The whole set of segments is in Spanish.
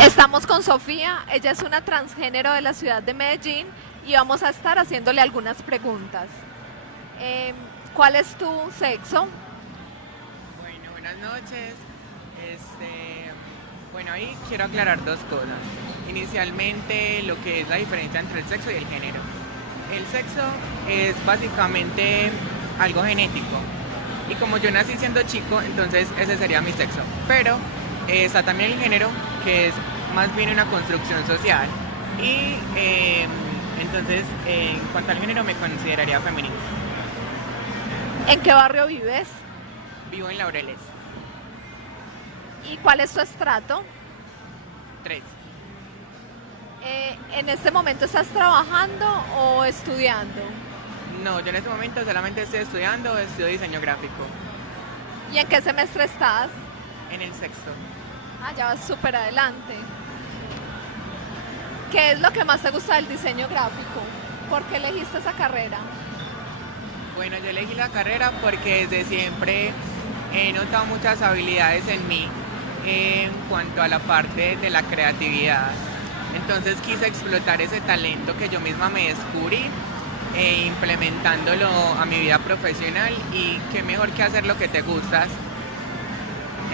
Estamos con Sofía, ella es una transgénero de la ciudad de Medellín y vamos a estar haciéndole algunas preguntas. Eh, ¿Cuál es tu sexo? Bueno, buenas noches. Bueno, ahí quiero aclarar dos cosas. Inicialmente, lo que es la diferencia entre el sexo y el género. El sexo es básicamente algo genético. Y como yo nací siendo chico, entonces ese sería mi sexo. Pero está también el género, que es más bien una construcción social. Y entonces, en cuanto al género, me consideraría femenino. ¿En qué barrio vives? Vivo en Laureles. ¿Y cuál es tu estrato? 3. ¿En este momento estás trabajando o estudiando? No, yo en este momento solamente estoy estudiando, estudio diseño gráfico, ¿Y en qué semestre estás? en el sexto. Ah, ya vas súper adelante. ¿Qué es lo que más te gusta del diseño gráfico? ¿Por qué elegiste esa carrera? Bueno, yo elegí la carrera porque desde siempre he notado muchas habilidades en mí en cuanto a la parte de la creatividad. Entonces quise explotar ese talento que yo misma me descubrí implementándolo a mi vida profesional y qué mejor que hacer lo que te gustas.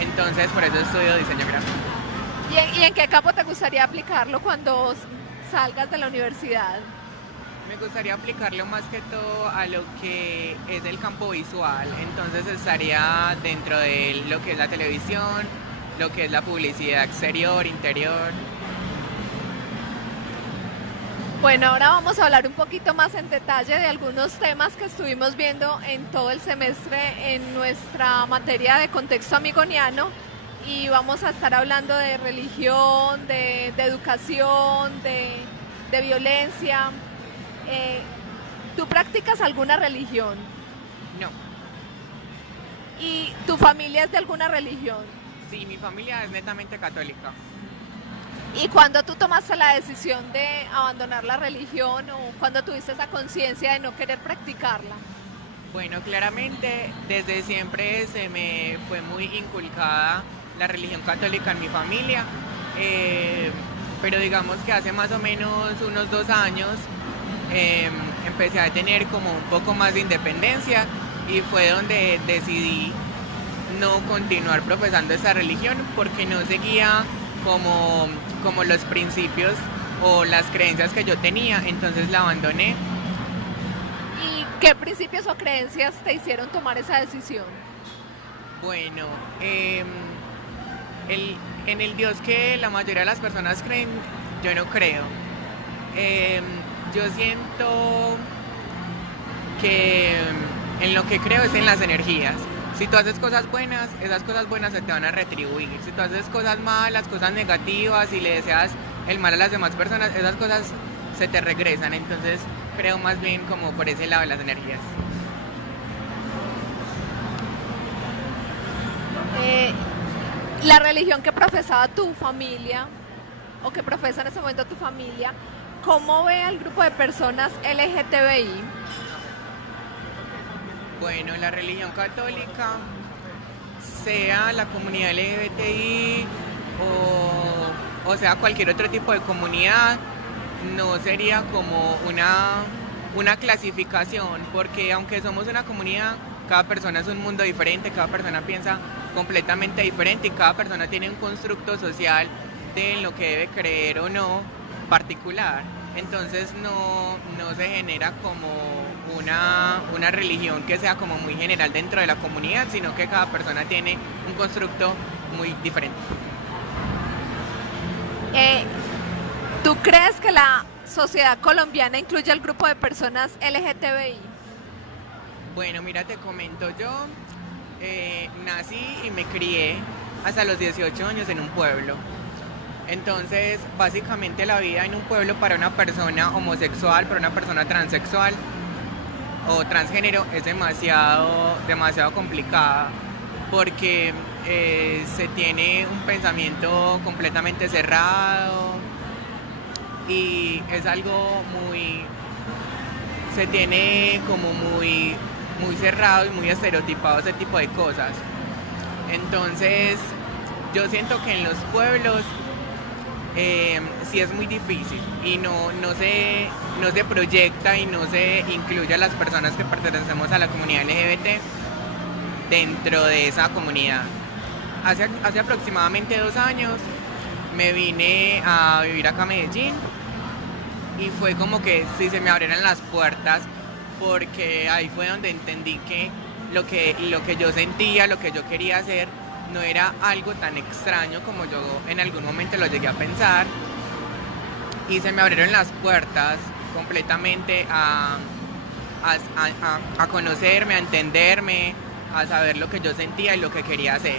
Entonces por eso estudio diseño gráfico. ¿Y en qué campo te gustaría aplicarlo cuando salgas de la universidad? Me gustaría aplicarlo más que todo a lo que es el campo visual, entonces estaría dentro de lo que es la televisión, lo que es la publicidad exterior, interior. Bueno, ahora vamos a hablar un poquito más en detalle de algunos temas que estuvimos viendo en todo el semestre en nuestra materia de contexto amigoniano y vamos a estar hablando de religión, de educación, de violencia. ¿Tú practicas alguna religión? No, ¿Y tu familia es de alguna religión? sí, mi familia es netamente católica. ¿Y cuando tú tomaste la decisión de abandonar la religión o cuando tuviste esa conciencia de no querer practicarla? Bueno, claramente desde siempre se me fue muy inculcada la religión católica en mi familia, pero digamos que hace más o menos unos 2 años empecé a tener como un poco más de independencia y fue donde decidí no continuar profesando esa religión porque no seguía como los principios o las creencias que yo tenía, entonces la abandoné. ¿Y qué principios o creencias te hicieron tomar esa decisión? Bueno, en el Dios que la mayoría de las personas creen, yo no creo. Em, yo siento que en lo que creo es en las energías. Si tú haces cosas buenas, esas cosas buenas se te van a retribuir. Si tú haces cosas malas, cosas negativas y le deseas el mal a las demás personas, esas cosas se te regresan. Entonces creo más bien como por ese lado de las energías. Eh, la religión que profesaba tu familia o que profesa en ese momento tu familia, ¿cómo ve al grupo de personas LGTBI? Bueno, la religión católica, sea la comunidad LGBTI o sea cualquier otro tipo de comunidad, no sería como una clasificación, porque aunque somos una comunidad, cada persona es un mundo diferente, cada persona piensa completamente diferente y cada persona tiene un constructo social de lo que debe creer o no particular. Entonces no se genera como una religión que sea como muy general dentro de la comunidad, sino que cada persona tiene un constructo muy diferente. Eh, ¿Tú crees que la sociedad colombiana incluye al grupo de personas LGTBI? Bueno, mira, te comento, yo nací y me crié hasta los 18 años en un pueblo. Entonces, básicamente la vida en un pueblo para una persona homosexual, para una persona transexual o transgénero es demasiado complicada porque se tiene un pensamiento completamente cerrado y es algo se tiene como muy cerrado y muy estereotipado ese tipo de cosas. Entonces, yo siento que en los pueblos sí es muy difícil y no se proyecta y no se incluye a las personas que pertenecemos a la comunidad LGBT dentro de esa comunidad. Hace aproximadamente 2 años me vine a vivir acá a Medellín y fue como que sí se me abrieron las puertas, porque ahí fue donde entendí que lo que yo sentía, lo que yo quería hacer, no era algo tan extraño como yo en algún momento lo llegué a pensar, y se me abrieron las puertas completamente a conocerme, a entenderme, a saber lo que yo sentía y lo que quería hacer.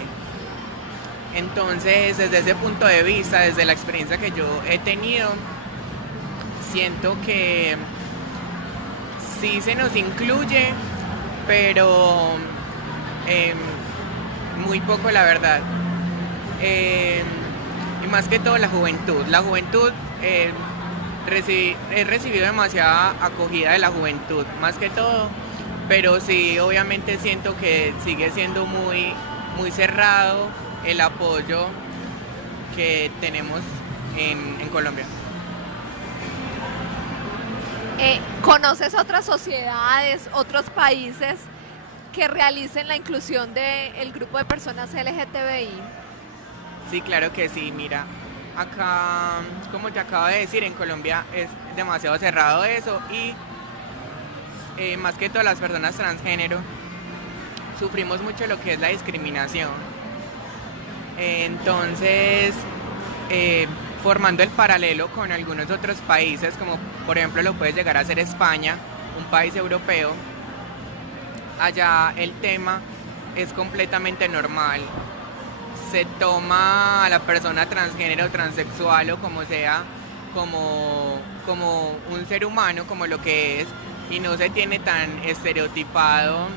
Entonces, desde ese punto de vista, desde la experiencia que yo he tenido, siento que sí se nos incluye, pero muy poco, la verdad. Y más que todo la juventud. La juventud, he recibido demasiada acogida de la juventud, más que todo, pero sí, obviamente siento que sigue siendo muy, muy cerrado el apoyo que tenemos en Colombia. ¿Conoces otras sociedades, otros países que realicen la inclusión del grupo de personas LGTBI? Sí, claro que sí. Mira, acá, como te acabo de decir, en Colombia es demasiado cerrado eso, y más que todas las personas transgénero sufrimos mucho lo que es la discriminación. Entonces, formando el paralelo con algunos otros países, como por ejemplo lo puede llegar a ser España, un país europeo, allá el tema es completamente normal. Se toma a la persona transgénero, transexual o como sea, como un ser humano, como lo que es, y no se tiene tan estereotipado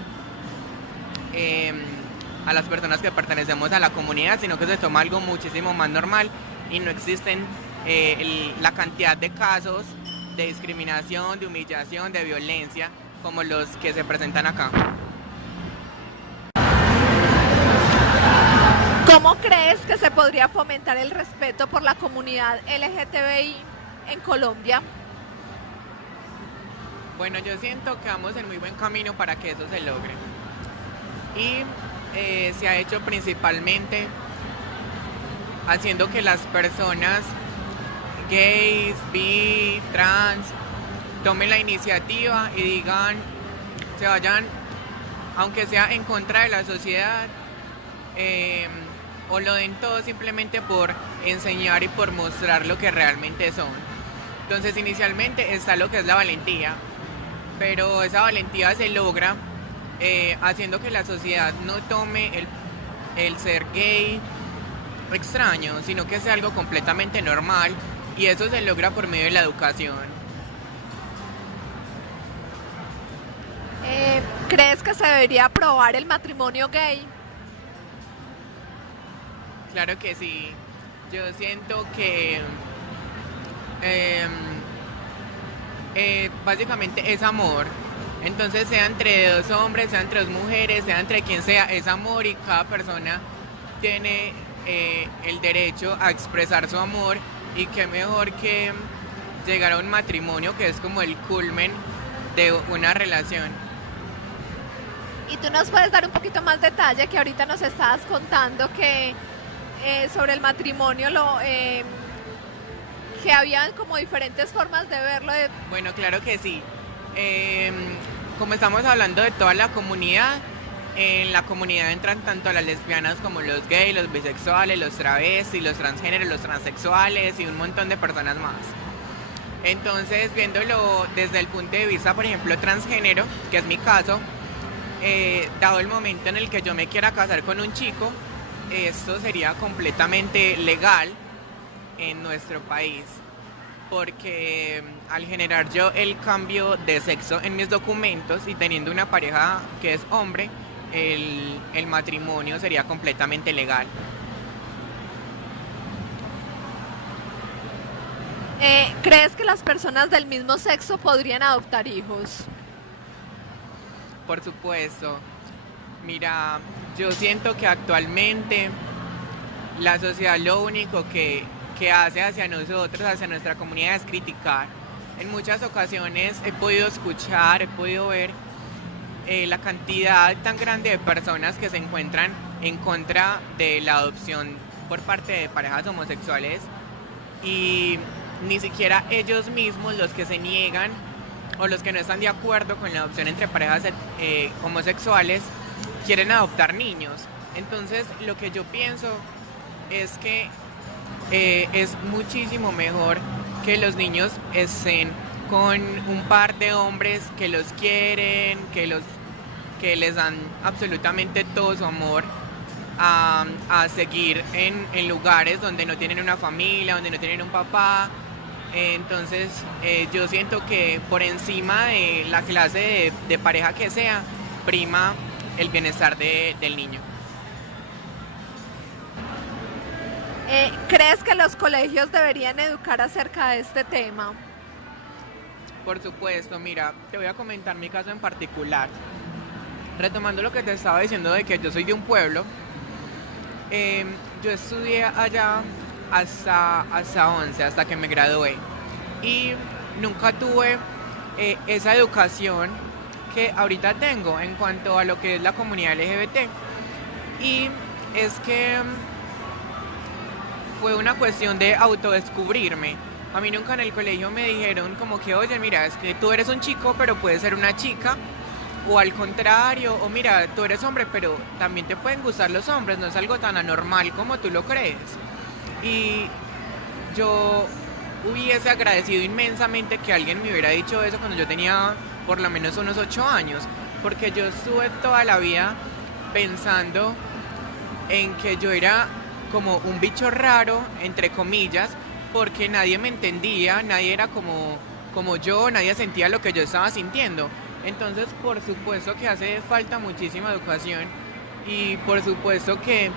a las personas que pertenecemos a la comunidad, sino que se toma algo muchísimo más normal, y no existen la cantidad de casos de discriminación, de humillación, de violencia como los que se presentan acá. ¿Cómo crees que se podría fomentar el respeto por la comunidad LGTBI en Colombia? Bueno, yo siento que vamos en muy buen camino para que eso se logre. Y se ha hecho principalmente haciendo que las personas gays, bi, trans, tomen la iniciativa y digan, se vayan, aunque sea en contra de la sociedad, o lo den todo simplemente por enseñar y por mostrar lo que realmente son. Entonces, inicialmente está lo que es la valentía, pero esa valentía se logra haciendo que la sociedad no tome el ser gay extraño, sino que sea algo completamente normal, y eso se logra por medio de la educación. ¿Crees que se debería aprobar el matrimonio gay? Claro que sí. Yo siento que básicamente es amor. Entonces, sea entre dos hombres, sea entre dos mujeres, sea entre quien sea, es amor, y cada persona tiene el derecho a expresar su amor, y qué mejor que llegar a un matrimonio, que es como el culmen de una relación. ¿Y tú nos puedes dar un poquito más detalle, que ahorita nos estabas contando que sobre el matrimonio, que habían como diferentes formas de verlo? Bueno, claro que sí. Como estamos hablando de toda la comunidad, en la comunidad entran tanto las lesbianas como los gays, los bisexuales, los travestis, los transgéneros, los transexuales y un montón de personas más. Entonces, viéndolo desde el punto de vista, por ejemplo, transgénero, que es mi caso, dado el momento en el que yo me quiera casar con un chico, esto sería completamente legal en nuestro país, porque al generar yo el cambio de sexo en mis documentos y teniendo una pareja que es hombre, el matrimonio sería completamente legal. ¿Crees que las personas del mismo sexo podrían adoptar hijos? Por supuesto. Mira, yo siento que actualmente la sociedad lo único que que hace hacia nosotros, hacia nuestra comunidad, es criticar. En muchas ocasiones he podido escuchar, he podido ver la cantidad tan grande de personas que se encuentran en contra de la adopción por parte de parejas homosexuales, y ni siquiera ellos mismos, los que se niegan o los que no están de acuerdo con la adopción entre parejas homosexuales, quieren adoptar niños. Entonces lo que yo pienso es que es muchísimo mejor que los niños estén con un par de hombres que los quieren, que les dan absolutamente todo su amor, a seguir en lugares donde no tienen una familia, donde no tienen un papá. Entonces yo siento que por encima de la clase de pareja que sea, prima el bienestar del niño. ¿Crees que los colegios deberían educar acerca de este tema? Por supuesto, mira, te voy a comentar mi caso en particular. Retomando lo que te estaba diciendo de que yo soy de un pueblo, yo estudié allá hasta 11, hasta que me gradué, y nunca tuve esa educación que ahorita tengo en cuanto a lo que es la comunidad LGBT. Y es que fue una cuestión de autodescubrirme. A mí nunca en el colegio me dijeron como que, oye, mira, es que tú eres un chico, pero puedes ser una chica, o al contrario, o mira, tú eres hombre, pero también te pueden gustar los hombres, no es algo tan anormal como tú lo crees. Y yo hubiese agradecido inmensamente que alguien me hubiera dicho eso cuando yo tenía por lo menos unos 8 años, porque yo estuve toda la vida pensando en que yo era como un bicho raro, entre comillas, porque nadie me entendía, nadie era como yo, nadie sentía lo que yo estaba sintiendo. Entonces, por supuesto que hace falta muchísima educación, y por supuesto que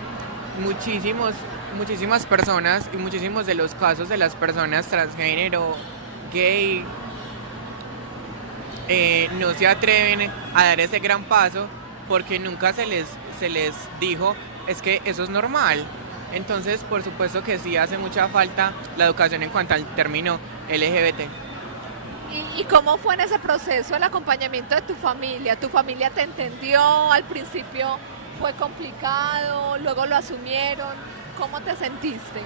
muchísimas personas, y muchísimos de los casos de las personas transgénero, gay, no se atreven a dar ese gran paso porque nunca se les dijo, es que eso es normal. Entonces, por supuesto que sí hace mucha falta la educación en cuanto al término LGBT. ¿Y cómo fue en ese proceso el acompañamiento de tu familia? ¿Tu familia te entendió? Al principio fue complicado, luego lo asumieron. ¿Cómo te sentiste?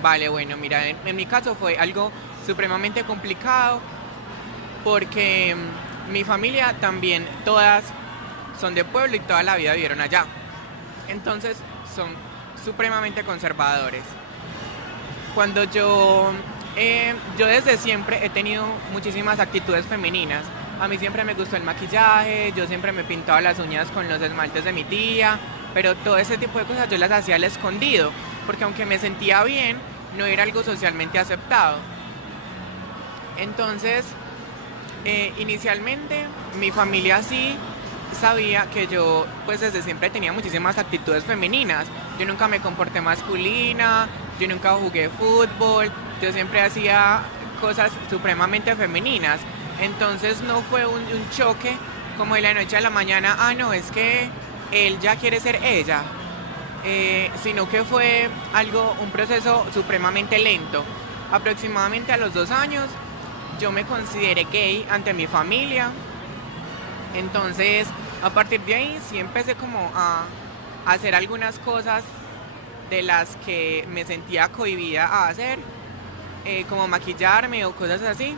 Vale, bueno, mira, en mi caso fue algo supremamente complicado porque mi familia también, todas son de pueblo y toda la vida vivieron allá. Entonces son supremamente conservadores. Cuando yo desde siempre he tenido muchísimas actitudes femeninas. A mí siempre me gustó el maquillaje, yo siempre me pintaba las uñas con los esmaltes de mi tía, pero todo ese tipo de cosas yo las hacía al escondido, porque aunque me sentía bien, no era algo socialmente aceptado. Entonces, inicialmente mi familia sí sabía que yo pues desde siempre tenía muchísimas actitudes femeninas. Yo nunca me comporté masculina, yo nunca jugué fútbol, yo siempre hacía cosas supremamente femeninas. Entonces no fue un choque como de la noche a la mañana, no, es que él ya quiere ser ella, sino que fue un proceso supremamente lento. Aproximadamente a los 2 años yo me consideré gay ante mi familia. Entonces, a partir de ahí sí empecé como a hacer algunas cosas de las que me sentía cohibida a hacer, como maquillarme o cosas así.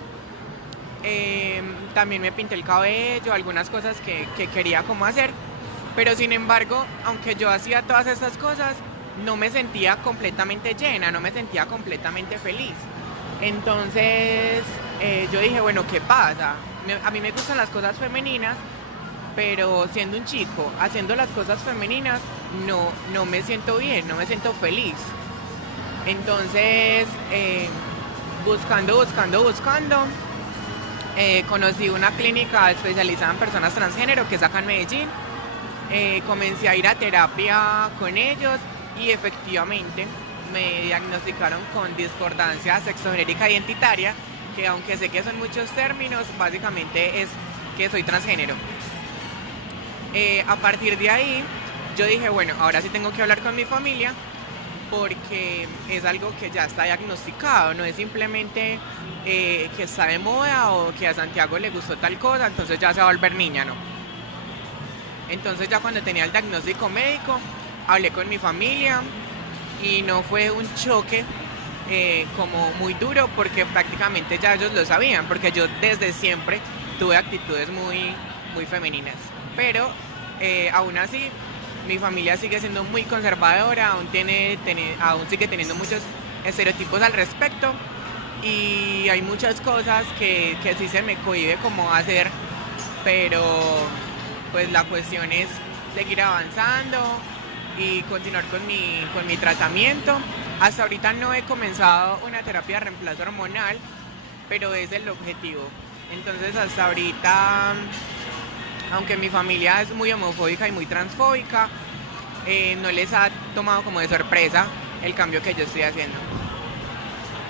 También me pinté el cabello, algunas cosas que quería como hacer. Pero sin embargo, aunque yo hacía todas esas cosas, no me sentía completamente llena, no me sentía completamente feliz. Entonces yo dije, bueno, ¿qué pasa? A mí me gustan las cosas femeninas, pero siendo un chico, haciendo las cosas femeninas, no me siento bien, no me siento feliz. Entonces, buscando, conocí una clínica especializada en personas transgénero que es acá en Medellín. Comencé a ir a terapia con ellos y efectivamente me diagnosticaron con discordancia sexogenérica identitaria, que aunque sé que son muchos términos, básicamente es que soy transgénero. A partir de ahí yo dije, bueno, ahora sí tengo que hablar con mi familia porque es algo que ya está diagnosticado, no es simplemente que está de moda o que a Santiago le gustó tal cosa, entonces ya se va a volver niña, no. Entonces ya cuando tenía el diagnóstico médico, hablé con mi familia y no fue un choque como muy duro porque prácticamente ya ellos lo sabían, porque yo desde siempre tuve actitudes muy femeninas, pero aún así mi familia sigue siendo muy conservadora, aún sigue teniendo muchos estereotipos al respecto y hay muchas cosas que sí se me cohíbe como hacer, pero pues la cuestión es seguir avanzando y continuar con mi tratamiento. Hasta ahorita no he comenzado una terapia de reemplazo hormonal, pero es el objetivo. Entonces hasta ahorita, aunque mi familia es muy homofóbica y muy transfóbica, no les ha tomado como de sorpresa el cambio que yo estoy haciendo.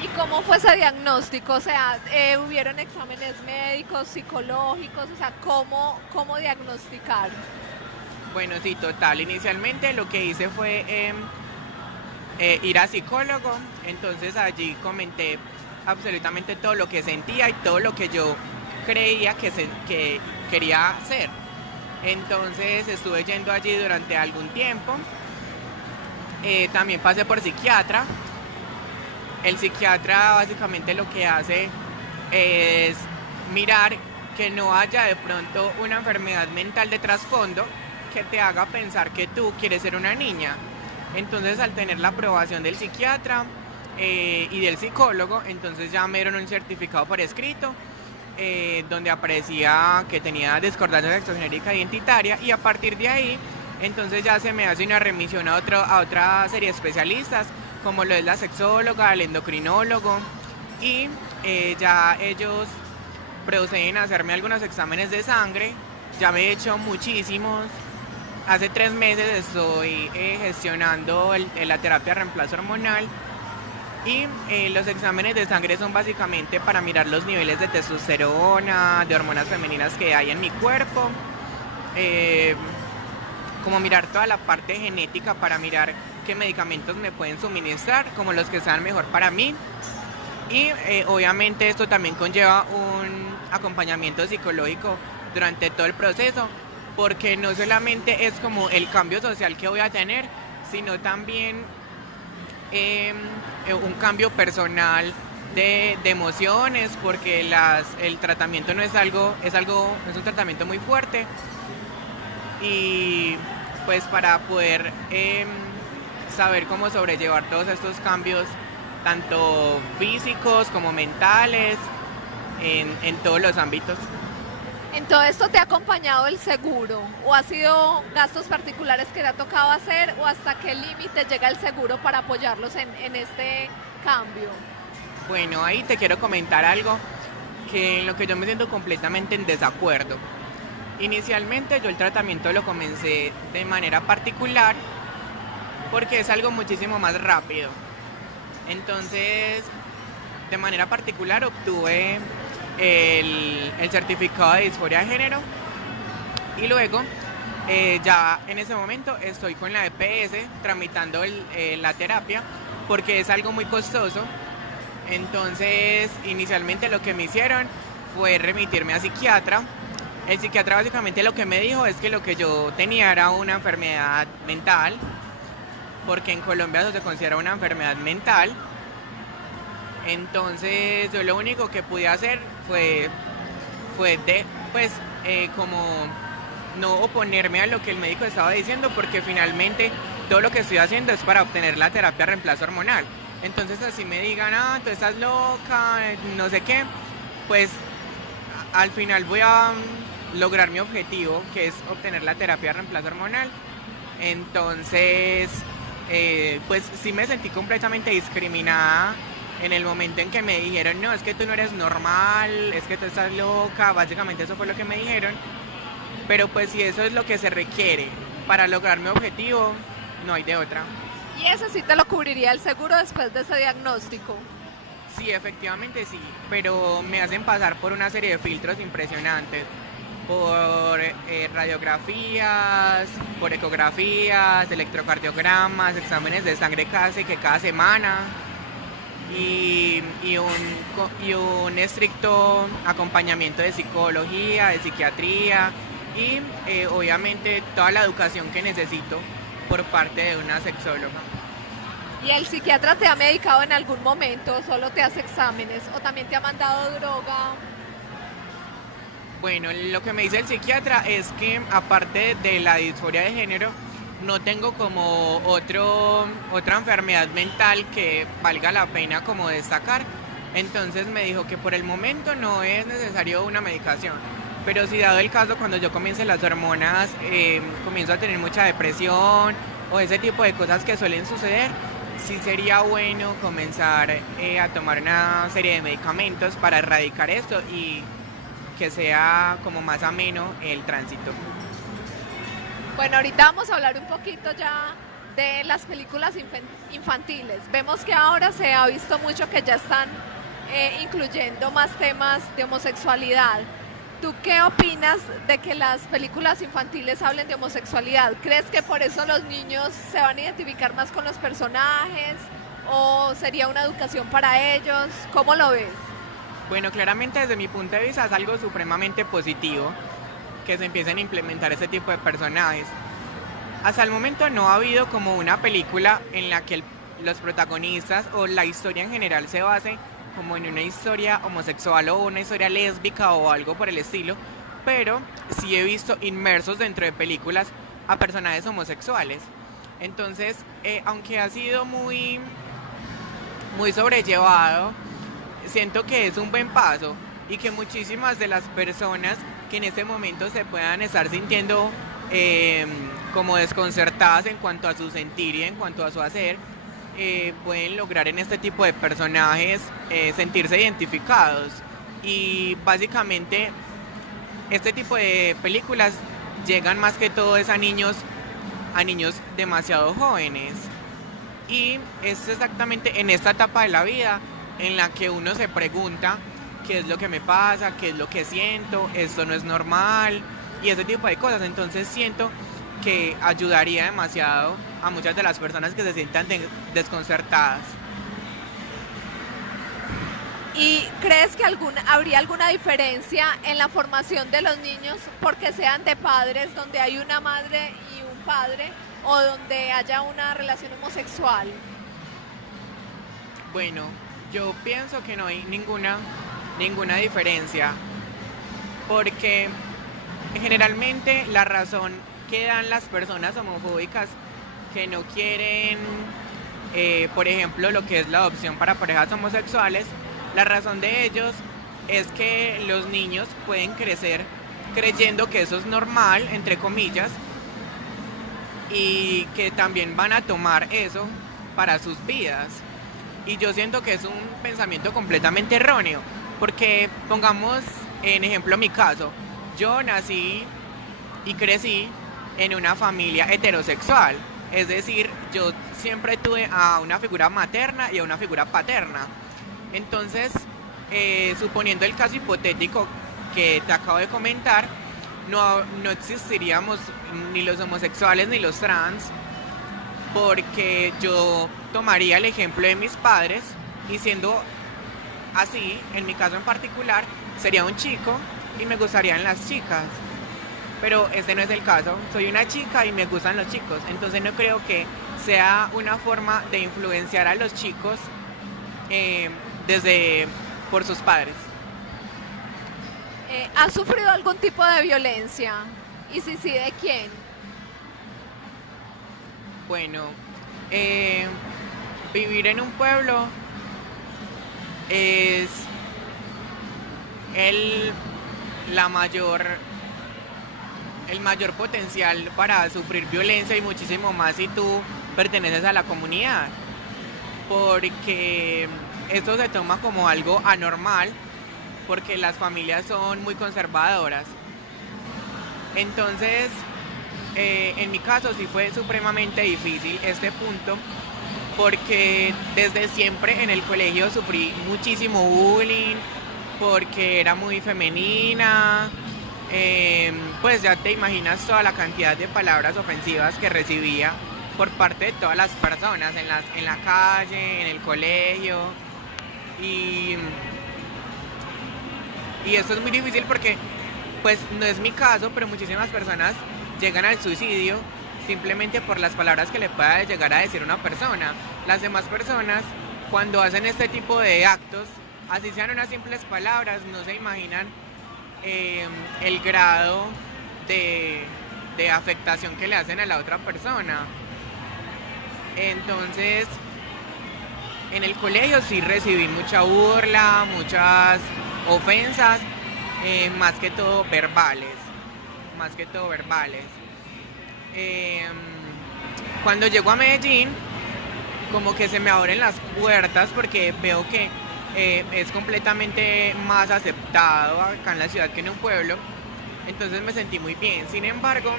¿Y cómo fue ese diagnóstico? O sea, ¿hubieron exámenes médicos, psicológicos? O sea, ¿cómo diagnosticar? Bueno, sí, total. Inicialmente lo que hice fue ir a psicólogo, entonces allí comenté absolutamente todo lo que sentía y todo lo que yo creía que quería hacer. Entonces estuve yendo allí durante algún tiempo. También pasé por psiquiatra. El psiquiatra básicamente lo que hace es mirar que no haya de pronto una enfermedad mental de trasfondo que te haga pensar que tú quieres ser una niña. Entonces al tener la aprobación del psiquiatra y del psicólogo, entonces ya me dieron un certificado por escrito donde aparecía que tenía discordancia sexogenérica identitaria y a partir de ahí entonces ya se me hace una remisión a otra serie de especialistas como lo es la sexóloga, el endocrinólogo y ya ellos proceden a hacerme algunos exámenes de sangre. Ya me he hecho muchísimos. Hace 3 meses estoy gestionando la terapia de reemplazo hormonal y los exámenes de sangre son básicamente para mirar los niveles de testosterona, de hormonas femeninas que hay en mi cuerpo, como mirar toda la parte genética para mirar qué medicamentos me pueden suministrar, como los que sean mejor para mí. Y obviamente esto también conlleva un acompañamiento psicológico durante todo el proceso, porque no solamente es como el cambio social que voy a tener, sino también un cambio personal de emociones, porque el tratamiento no es es un tratamiento muy fuerte y pues para poder saber cómo sobrellevar todos estos cambios, tanto físicos como mentales, en todos los ámbitos. ¿En todo esto te ha acompañado el seguro? ¿O ha sido gastos particulares que te ha tocado hacer? ¿O hasta qué límite llega el seguro para apoyarlos en este cambio? Bueno, ahí te quiero comentar algo en lo que yo me siento completamente en desacuerdo. Inicialmente yo el tratamiento lo comencé de manera particular porque es algo muchísimo más rápido. Entonces, de manera particular obtuve el certificado de disforia de género y luego ya en ese momento estoy con la EPS tramitando la terapia porque es algo muy costoso. Entonces inicialmente lo que me hicieron fue remitirme a psiquiatra. El psiquiatra básicamente lo que me dijo es que lo que yo tenía era una enfermedad mental, porque en Colombia eso se considera una enfermedad mental. Entonces yo lo único que pude hacer fue como no oponerme a lo que el médico estaba diciendo, porque finalmente todo lo que estoy haciendo es para obtener la terapia de reemplazo hormonal. Entonces así me digan, tú estás loca, no sé qué, pues al final voy a lograr mi objetivo, que es obtener la terapia de reemplazo hormonal. Entonces pues sí me sentí completamente discriminada en el momento en que me dijeron, no, es que tú no eres normal, es que tú estás loca, básicamente eso fue lo que me dijeron. Pero pues si eso es lo que se requiere para lograr mi objetivo, no hay de otra. ¿Y eso sí te lo cubriría el seguro después de ese diagnóstico? Sí, efectivamente sí, pero me hacen pasar por una serie de filtros impresionantes, por radiografías, por ecografías, electrocardiogramas, exámenes de sangre casi que cada semana y un estricto acompañamiento de psicología, de psiquiatría y obviamente toda la educación que necesito por parte de una sexóloga. ¿Y el psiquiatra te ha medicado en algún momento o solo te hace exámenes o también te ha mandado droga? Bueno, lo que me dice el psiquiatra es que aparte de la disforia de género, no tengo como otra enfermedad mental que valga la pena como destacar. Entonces me dijo que por el momento no es necesario una medicación. Pero si dado el caso, cuando yo comience las hormonas, comienzo a tener mucha depresión o ese tipo de cosas que suelen suceder, sí sería bueno comenzar a tomar una serie de medicamentos para erradicar esto y que sea como más ameno el tránsito. Bueno, ahorita vamos a hablar un poquito ya de las películas infantiles. Vemos que ahora se ha visto mucho que ya están incluyendo más temas de homosexualidad. ¿Tú qué opinas de que las películas infantiles hablen de homosexualidad? ¿Crees que por eso los niños se van a identificar más con los personajes o sería una educación para ellos? ¿Cómo lo ves? Bueno, claramente desde mi punto de vista es algo supremamente positivo que se empiecen a implementar ese tipo de personajes. Hasta el momento no ha habido como una película en la que los protagonistas o la historia en general se base como en una historia homosexual o una historia lésbica o algo por el estilo, pero sí he visto inmersos dentro de películas a personajes homosexuales. Entonces, aunque ha sido muy sobrellevado, siento que es un buen paso y que muchísimas de las personas que en este momento se puedan estar sintiendo como desconcertadas en cuanto a su sentir y en cuanto a su hacer, pueden lograr en este tipo de personajes sentirse identificados. Y básicamente este tipo de películas llegan más que todo es a niños demasiado jóvenes. Y es exactamente en esta etapa de la vida en la que uno se pregunta qué es lo que me pasa, qué es lo que siento, esto no es normal y ese tipo de cosas. Entonces siento que ayudaría demasiado a muchas de las personas que se sientan desconcertadas. ¿Y crees que habría alguna diferencia en la formación de los niños porque sean de padres donde hay una madre y un padre o donde haya una relación homosexual? Bueno, yo pienso que no hay ninguna diferencia, porque generalmente la razón que dan las personas homofóbicas que no quieren, por ejemplo, lo que es la adopción para parejas homosexuales, la razón de ellos es que los niños pueden crecer creyendo que eso es normal, entre comillas, y que también van a tomar eso para sus vidas. Y yo siento que es un pensamiento completamente erróneo, porque pongamos en ejemplo mi caso, yo nací y crecí en una familia heterosexual, es decir, yo siempre tuve a una figura materna y a una figura paterna. Entonces, suponiendo el caso hipotético que te acabo de comentar, no existiríamos ni los homosexuales ni los trans, porque yo tomaría el ejemplo de mis padres y siendo así, en mi caso en particular, sería un chico y me gustarían las chicas. Pero este no es el caso, soy una chica y me gustan los chicos, entonces no creo que sea una forma de influenciar a los chicos por sus padres. ¿Has sufrido algún tipo de violencia? Y si sí, ¿de quién? Bueno, vivir en un pueblo es el mayor potencial para sufrir violencia y muchísimo más si tú perteneces a la comunidad, porque esto se toma como algo anormal, porque las familias son muy conservadoras. Entonces, en mi caso sí fue supremamente difícil este punto, porque desde siempre en el colegio sufrí muchísimo bullying, porque era muy femenina pues ya te imaginas toda la cantidad de palabras ofensivas que recibía por parte de todas las personas en la calle, en el colegio. Y esto es muy difícil porque, pues no es mi caso, pero muchísimas personas llegan al suicidio simplemente por las palabras que le pueda llegar a decir una persona. Las demás personas, cuando hacen este tipo de actos, así sean unas simples palabras, no se imaginan el grado de afectación que le hacen a la otra persona. Entonces, en el colegio sí recibí mucha burla, muchas ofensas, más que todo verbales. Cuando llego a Medellín, como que se me abren las puertas porque veo que es completamente más aceptado acá en la ciudad que en un pueblo. Entonces me sentí muy bien. Sin embargo,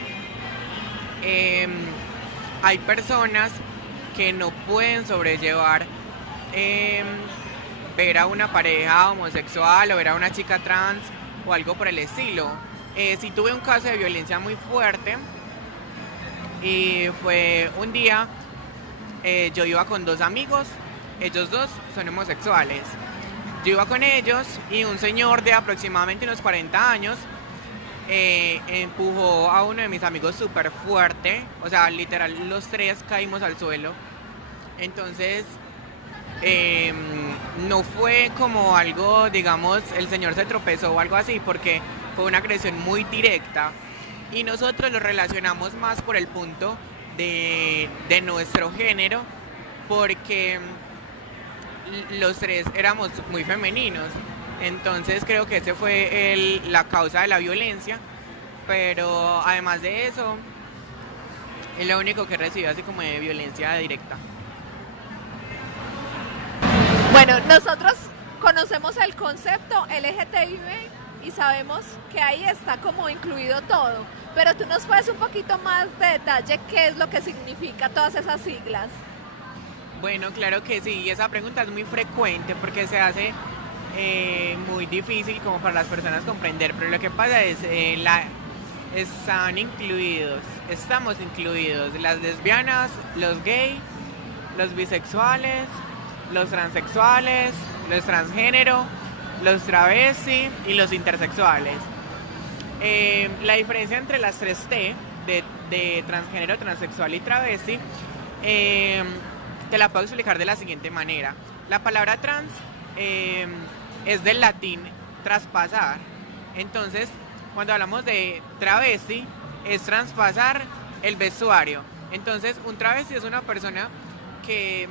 hay personas que no pueden sobrellevar ver a una pareja homosexual o ver a una chica trans o algo por el estilo. Sí tuve un caso de violencia muy fuerte y fue un día, yo iba con dos amigos, ellos dos son homosexuales. Yo iba con ellos y un señor de aproximadamente unos 40 años empujó a uno de mis amigos súper fuerte, o sea, literal los tres caímos al suelo. Entonces, no fue como algo, digamos, el señor se tropezó o algo así, porque fue una agresión muy directa y nosotros lo relacionamos más por el punto de nuestro género, porque los tres éramos muy femeninos. Entonces creo que ese fue la causa de la violencia, pero además de eso, es lo único que recibió así como de violencia directa. Bueno, nosotros conocemos el concepto LGTBI y sabemos que ahí está como incluido todo, pero tú nos puedes un poquito más de detalle qué es lo que significa todas esas siglas. Bueno, claro que sí, esa pregunta es muy frecuente porque se hace muy difícil como para las personas comprender, pero lo que pasa es estamos incluidos las lesbianas, los gays, los bisexuales, los transexuales, los transgénero, los travesti y los intersexuales. La diferencia entre las 3T de transgénero, transexual y travesti te la puedo explicar de la siguiente manera. La palabra trans es del latín traspasar. Entonces, cuando hablamos de travesti, es traspasar el vestuario. Entonces, un travesti es una persona que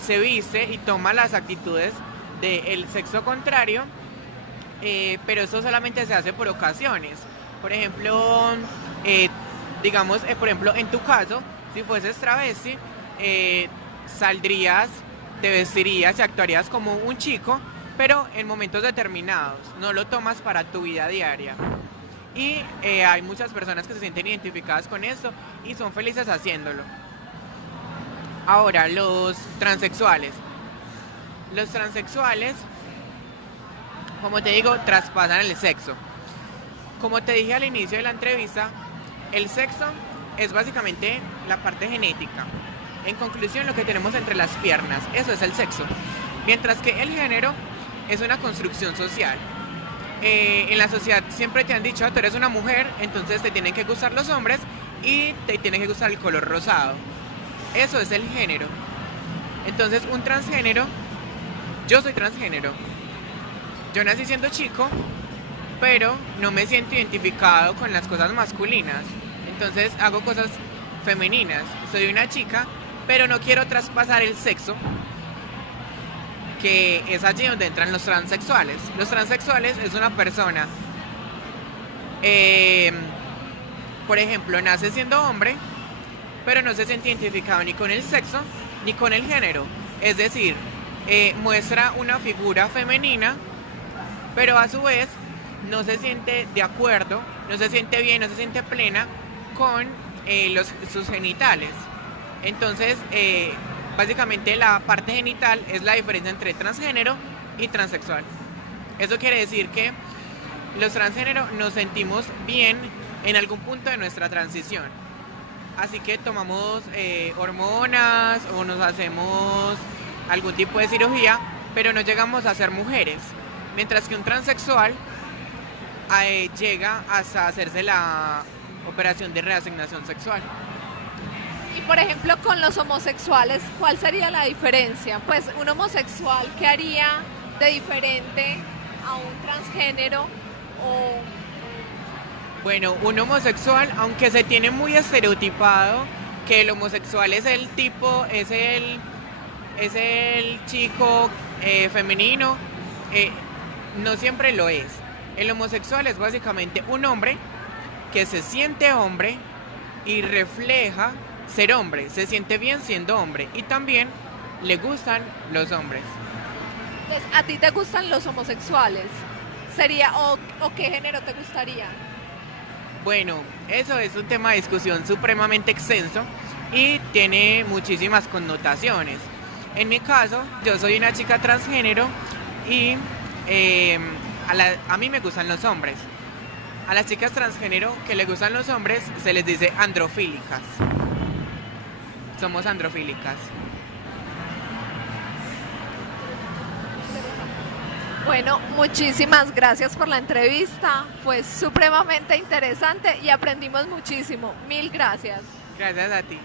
se viste y toma las actitudes del sexo contrario, pero eso solamente se hace por ocasiones. Por ejemplo, digamos, por ejemplo, en tu caso, si fueses travesti, saldrías, te vestirías y actuarías como un chico, pero en momentos determinados, no lo tomas para tu vida diaria. Y hay muchas personas que se sienten identificadas con esto y son felices haciéndolo. Ahora, los transexuales. Los transexuales, como te digo, traspasan el sexo. Como te dije al inicio de la entrevista, el sexo es básicamente la parte genética. En conclusión, lo que tenemos entre las piernas, eso es el sexo. Mientras que el género es una construcción social. En la sociedad siempre te han dicho, tú eres una mujer, entonces te tienen que gustar los hombres y te tiene que gustar el color rosado. Eso es el género. Entonces, un transgénero, yo soy transgénero. Yo nací siendo chico, pero no me siento identificado con las cosas masculinas. Entonces, hago cosas femeninas. Soy una chica, pero no quiero traspasar el sexo, que es allí donde entran los transexuales. Los transexuales es una persona, por ejemplo, nace siendo hombre, pero no se siente identificado ni con el sexo ni con el género. Es decir, muestra una figura femenina, pero a su vez no se siente de acuerdo, no se siente bien, no se siente plena con sus genitales. Entonces, básicamente la parte genital es la diferencia entre transgénero y transexual. Eso quiere decir que los transgénero nos sentimos bien en algún punto de nuestra transición. Así que tomamos hormonas o nos hacemos algún tipo de cirugía, pero no llegamos a ser mujeres. Mientras que un transexual llega hasta hacerse la operación de reasignación sexual. Y por ejemplo, con los homosexuales, ¿cuál sería la diferencia? Pues un homosexual, ¿qué haría de diferente a un transgénero? O... Bueno, un homosexual, aunque se tiene muy estereotipado que el homosexual es el tipo, es el chico femenino, no siempre lo es. El homosexual es básicamente un hombre que se siente hombre y refleja ser hombre, se siente bien siendo hombre y también le gustan los hombres. Entonces, ¿a ti te gustan los homosexuales? ¿Sería o qué género te gustaría? Bueno, eso es un tema de discusión supremamente extenso y tiene muchísimas connotaciones. En mi caso, yo soy una chica transgénero y a mí me gustan los hombres. A las chicas transgénero que les gustan los hombres se les dice androfílicas. Somos androfílicas. Bueno, muchísimas gracias por la entrevista. Fue supremamente interesante y aprendimos muchísimo. Mil gracias. Gracias a ti.